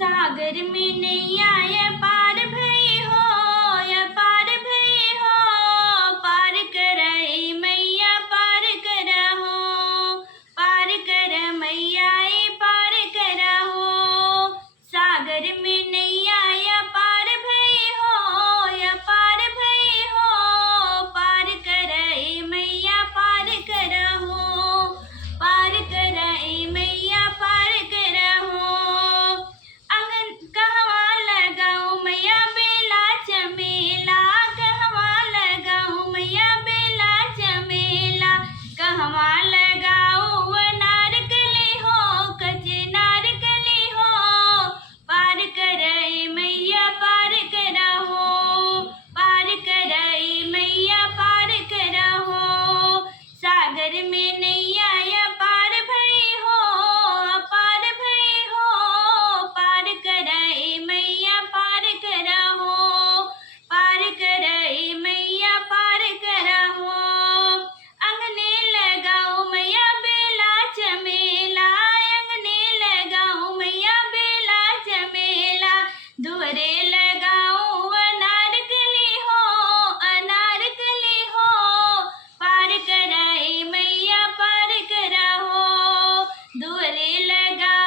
सागर में नैया या पार भई हो, या पार भई हो, पार करई मैया पार करहो, पार कर मैया पार करहो। सागर में नैया या पार भई हो, या पार भई हो, पार करई मैया पार करहो, पार करई मैया पार करहो। अंगन कहवा लगाऊं मैया बेला चमेला, कहवा लगाऊं मैया बेला चमेला, कहवा लगाऊं नारकली हो, कचे नारकली हो, पार करई मैया पार करहो, पार करई मैया पार करहो। सागर में नैया या पार भई हो, पार भई हो, पार करई मैया पार करहो, पार करई मैया पार करहो। अंगने लगाऊं मैया बेला चमेला, अंगने लगाऊं मैया बेला चमेला, दुअरे लगाऊं अनारकली हो, अनारकली हो, पार करई मैया पार करहो, दुअरे लगा